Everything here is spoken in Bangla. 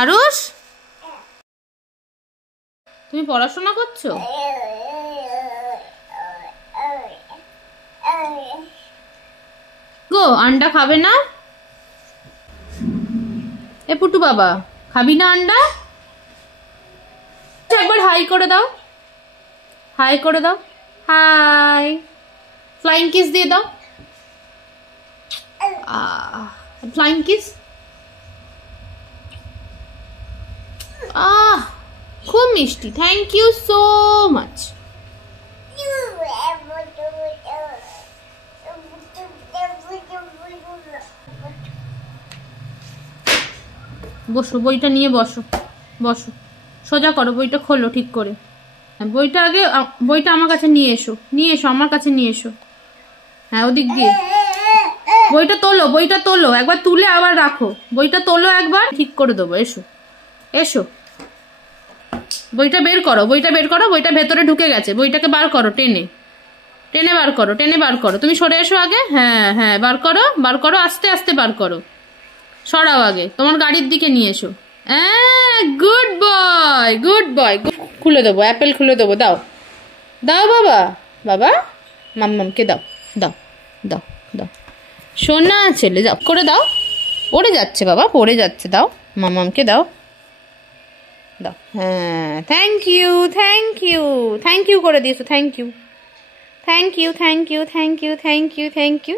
আরুষ, তুমি পড়াশোনা করছো? গো আন্ডা খাবে না? এ পুটু বাবা, খাবি না আন্ডা? একবার হাই করে দাও, হাই করে দাও, হাই। ফ্লাইং কিস দিয়ে দাও, ফ্লাইং কিস। খুব মিষ্টি, থ্যাংক ইউ সো মাচ। বসো, বইটা নিয়ে বসো, বসো, সোজা করো, বইটা খোলো ঠিক করে। বইটা আগে, বইটা আমার কাছে নিয়ে এসো, নিয়ে এসো, আমার কাছে নিয়ে এসো। হ্যাঁ, ওদিক দিয়ে বইটা তোলো, বইটা তোলো, একবার তুলে আবার রাখো, বইটা তোলো একবার, ঠিক করে দেবো। এসো, এসো, বইটা বের করো, বইটা বের করো, বইটা ভেতরে ঢুকে গেছে, বইটাকে বার করো, টেনে টেনে বার করো, টেনে বার করো। তুমি সরে এসো আগে, হ্যাঁ হ্যাঁ, বার করো, বার করো, আস্তে আস্তে বার করো, সরাও আগে, তোমার গাড়ির দিকে নিয়ে এসো। Good boy, good boy. খুলে দেবো, অ্যাপেল খুলে দেবো, দাও দাও বাবা, বাবা মাম্মামকে দাও, দাও দাও দাও, সোনা ছেলে, যাও করে দাও, পড়ে যাচ্ছে বাবা, পড়ে যাচ্ছে, দাও মাম্মামকে দাও, দাও। হ্যাঁ, thank you, thank you, thank you করে দিয়েছো, thank you, thank you, thank you, thank you, thank you, thank you.